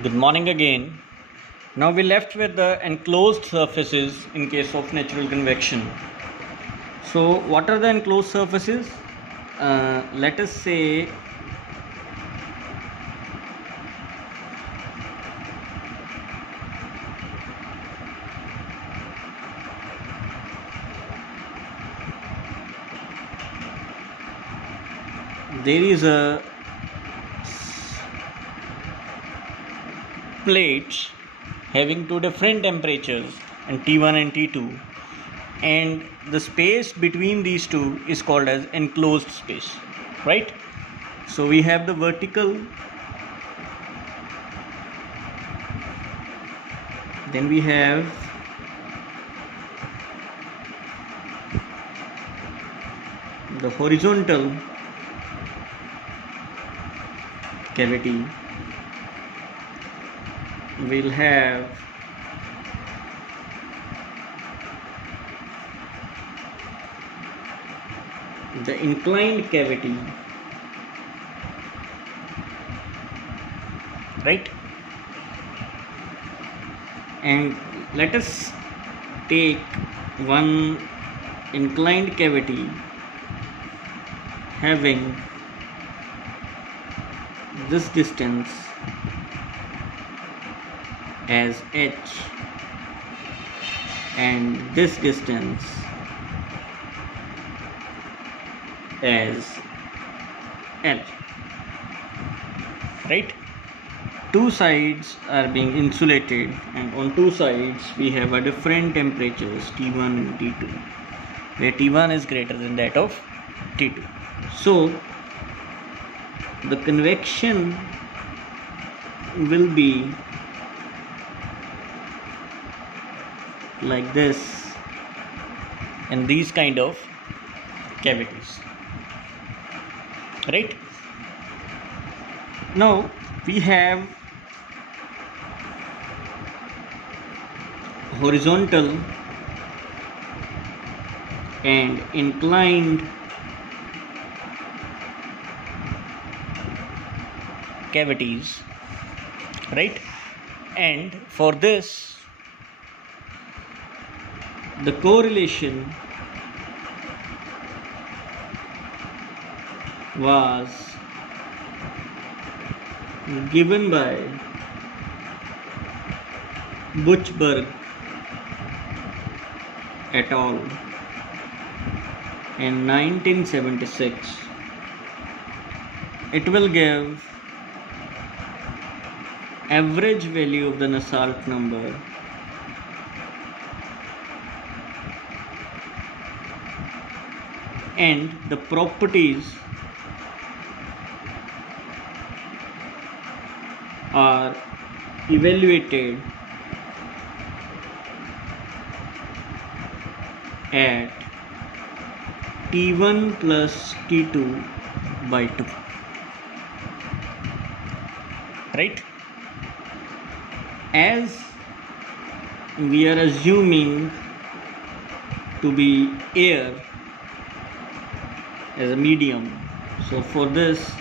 Good morning again. Now we left with the enclosed surfaces in case of natural convection. So what are the enclosed surfaces? Let us say there is a plate having two different temperatures and T1 and T2, and the space between these two is called as enclosed space, right? So we have the vertical, then we have the horizontal cavity, we'll have the inclined cavity, right? And let us take one inclined cavity having this distance as h and this distance as l, right? Two sides are being insulated, and on two sides we have a different temperatures T1 and T2, where T1 is greater than that of T2. So the convection will be like this in these kind of cavities, right? Now we have horizontal and inclined cavities, right? And for this, the correlation was given by Buchberg et al. In 1976. It will give average value of the Nusselt number and the properties are evaluated at T1 plus T2 by 2, right? As we are assuming to be air as a medium, so for this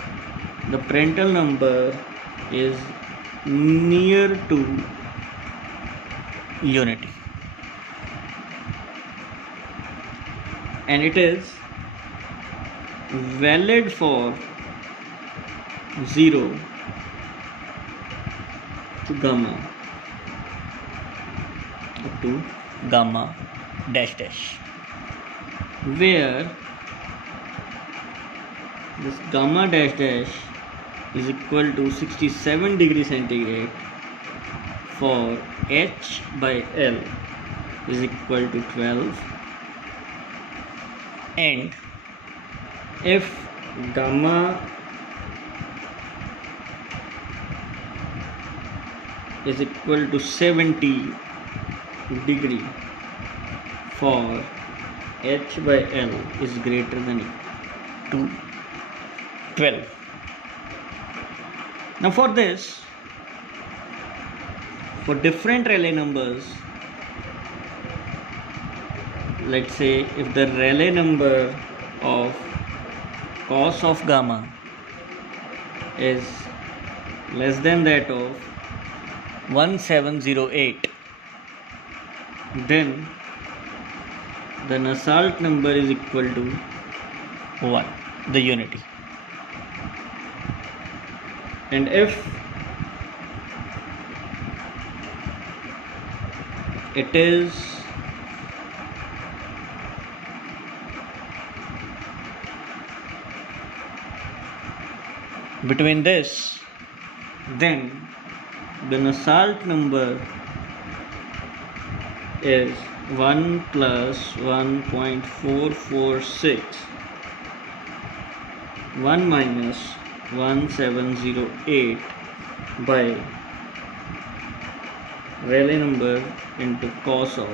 the Prandtl number is near to unity, and it is valid for 0 to gamma up to gamma dash dash, where this gamma dash dash is equal to 67 degrees centigrade for h by l is equal to 12, and if gamma is equal to 70 degree for h by l is greater than to 12. Now for this, for different Rayleigh numbers, let's say if the Rayleigh number of cos of gamma is less than that of 1708, then the Nusselt number is equal to 1, the unity. And if it is between this, then the Nusselt number is 1 plus 1.446, 1 minus 1708 by Rayleigh number into cos of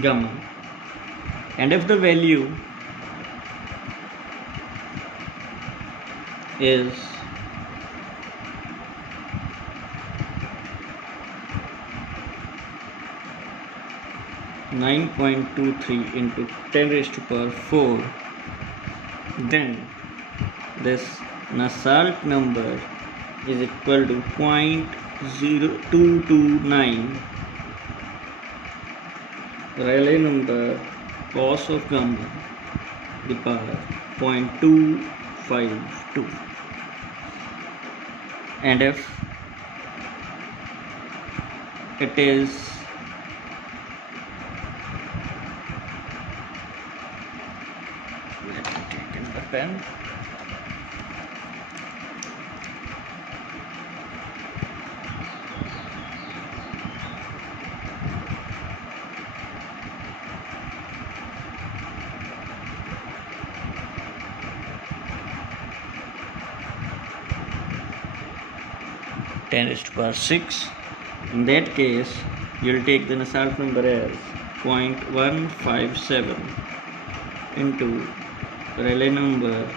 gamma. And if the value is (9.23 into 10 raised to power 4), then this Nusselt number is equal to 0.0229 Rayleigh number cos of gamma the power 0.252. And if it is let me take in the pen. Ten raised to power 6. In that case, you will take the Nusselt number as 0.157 into Rayleigh number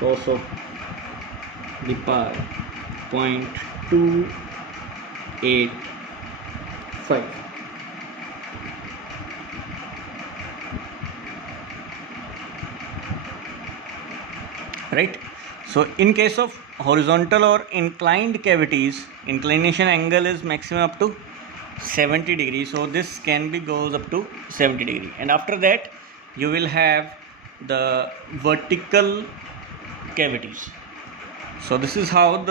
cos of the power 0.285. Right? So in case of horizontal or inclined cavities, inclination angle is maximum up to 70 degrees. So this can be goes up to 70 degree. And after that, you will have the vertical cavities. So this is how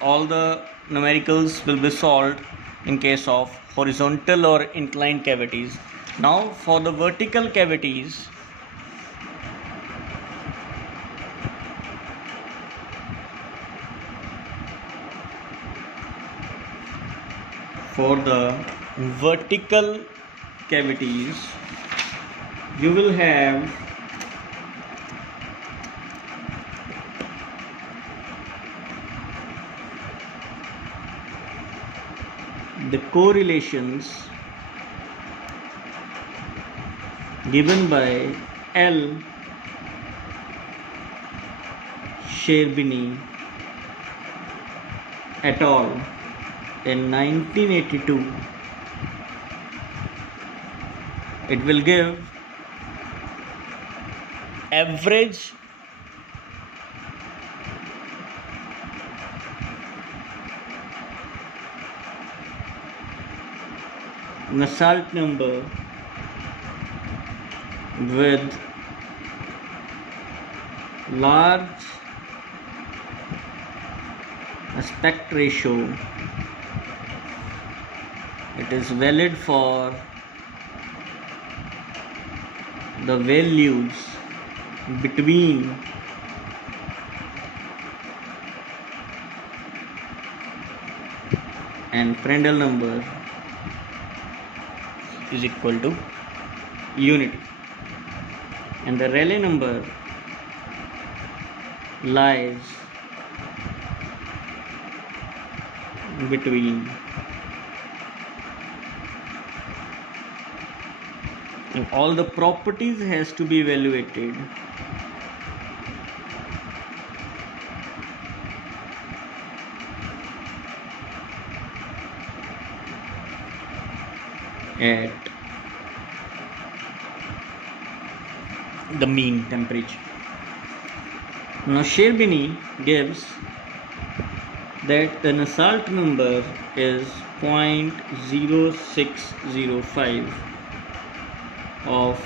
all the numericals will be solved in case of horizontal or inclined cavities. Now for the vertical cavities, you will have the correlations given by L. Sherbini et al. In 1982. It will give average Nusselt number with large aspect ratio. It is valid for the values between and Prandtl number is equal to unity, and the Rayleigh number lies between and all the properties has to be evaluated at the mean temperature. Now Sherbini gives that the Nusselt number is 0.0605 of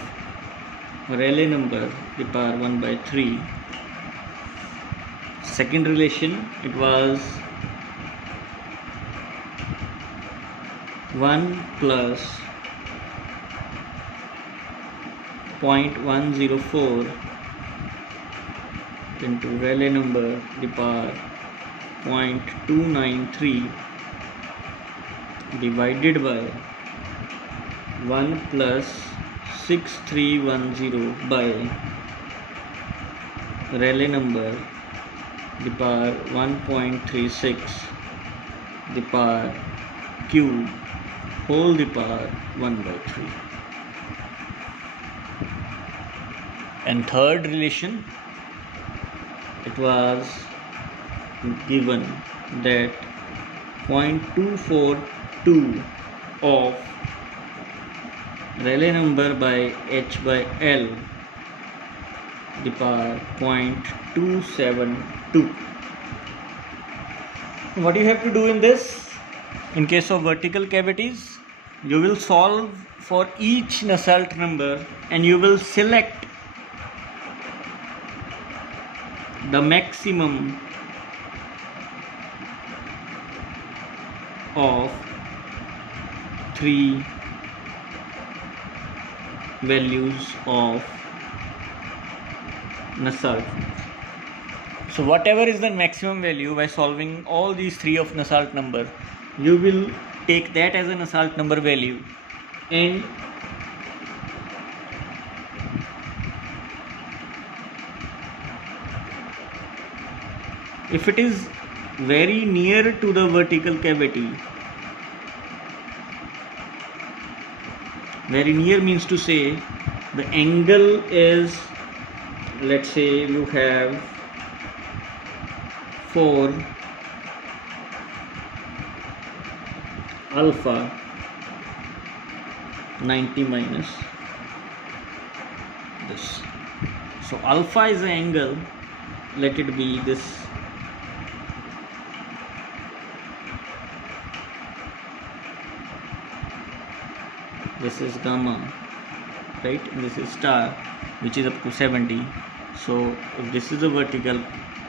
Rayleigh number the power 1 by 3. Second relation, it was 1 plus 0.104 into Rayleigh number the power 0.293 divided by 1 plus 6310 by Rayleigh number the power 1.36 the power cube whole the power 1 by 3. And third relation, it was given that 0.242 of Rayleigh number by H by L the power 0.272. What you have to do in this, in case of vertical cavities, you will solve for each Nusselt number and you will select the maximum of 3 values of Nusselt. So whatever is the maximum value, by solving all these 3 of Nusselt number, you will take that as a Nusselt number value, and if it is very near to the vertical cavity, very near means to say the angle is, let's say you have 4 alpha 90 minus this. So alpha is the angle, let it be this. This is gamma, right? This is star, which is up to 70. So if this is a vertical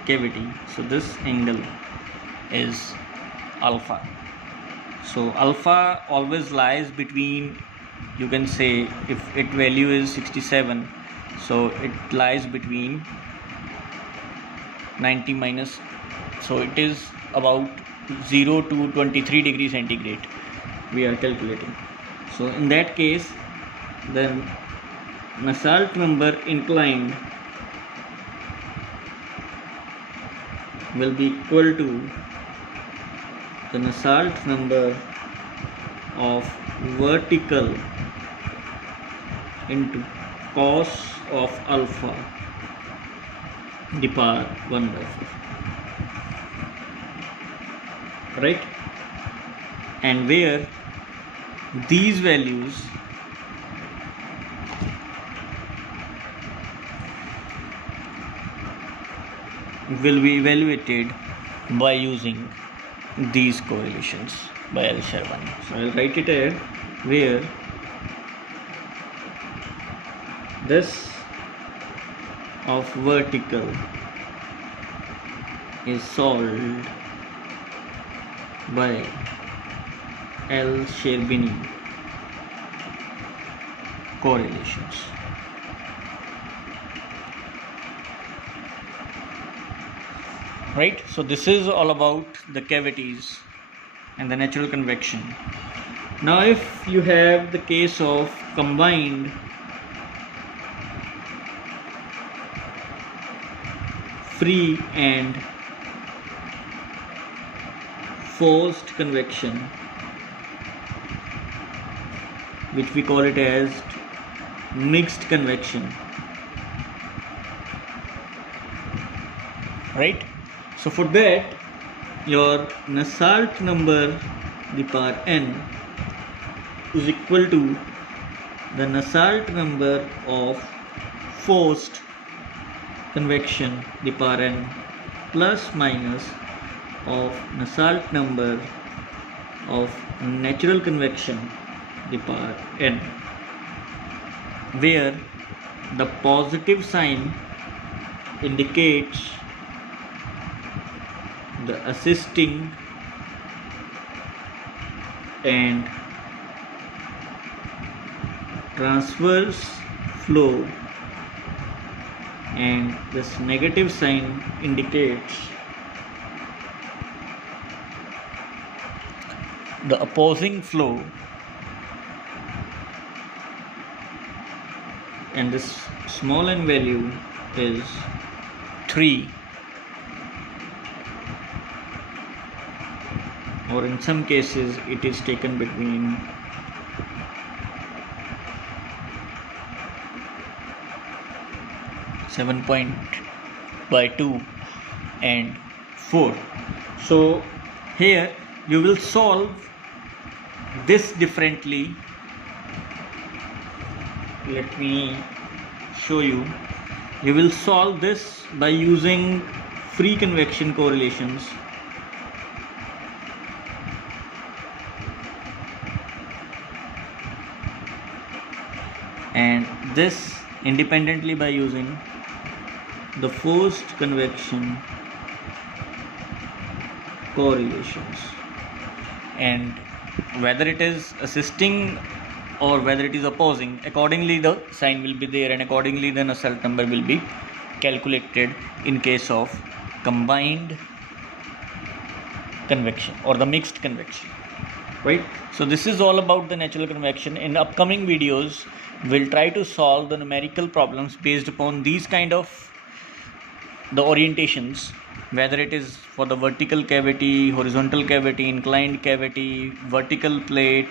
cavity, so this angle is alpha. So alpha always lies between, you can say, if its value is 67, so it lies between 90 minus, so it is about 0 to 23 degrees centigrade we are calculating. So in that case, then Nusselt number inclined will be equal to the Nusselt number of vertical into cos of alpha the power 1 by 4, right? And where these values will be evaluated by using these correlations by L. Sherbini. So I'll write it here, where this of vertical is solved by L. Sherbini correlations. Right, so this is all about the cavities and the natural convection. Now if you have the case of combined free and forced convection, which we call it as mixed convection, right? So for that, your Nusselt number the power n is equal to the Nusselt number of forced convection the power n plus minus of Nusselt number of natural convection the power n, where the positive sign indicates the assisting and transverse flow, and this negative sign indicates the opposing flow, and this small n value is 3, or in some cases it is taken between 7.2 and 4. So here you will solve this differently. Let me show you. You will solve this by using free convection correlations. And this independently by using the forced convection correlations, and whether it is assisting or whether it is opposing, accordingly the sign will be there, and accordingly the Nusselt number will be calculated in case of combined convection or the mixed convection, right? So this is all about the natural convection. In upcoming videos we'll try to solve the numerical problems based upon these kind of the orientations, whether it is for the vertical cavity, horizontal cavity, inclined cavity, vertical plate,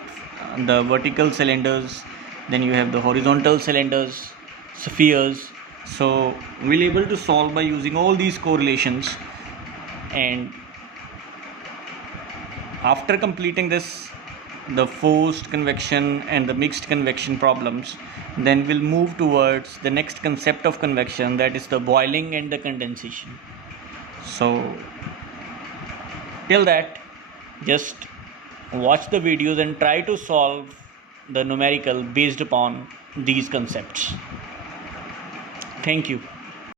the vertical cylinders, then you have the horizontal cylinders, spheres. So we'll be able to solve by using all these correlations, and after completing this, the forced convection and the mixed convection problems, then we'll move towards the next concept of convection, that is the boiling and the condensation. So till that, just watch the videos and try to solve the numerical based upon these concepts. Thank you.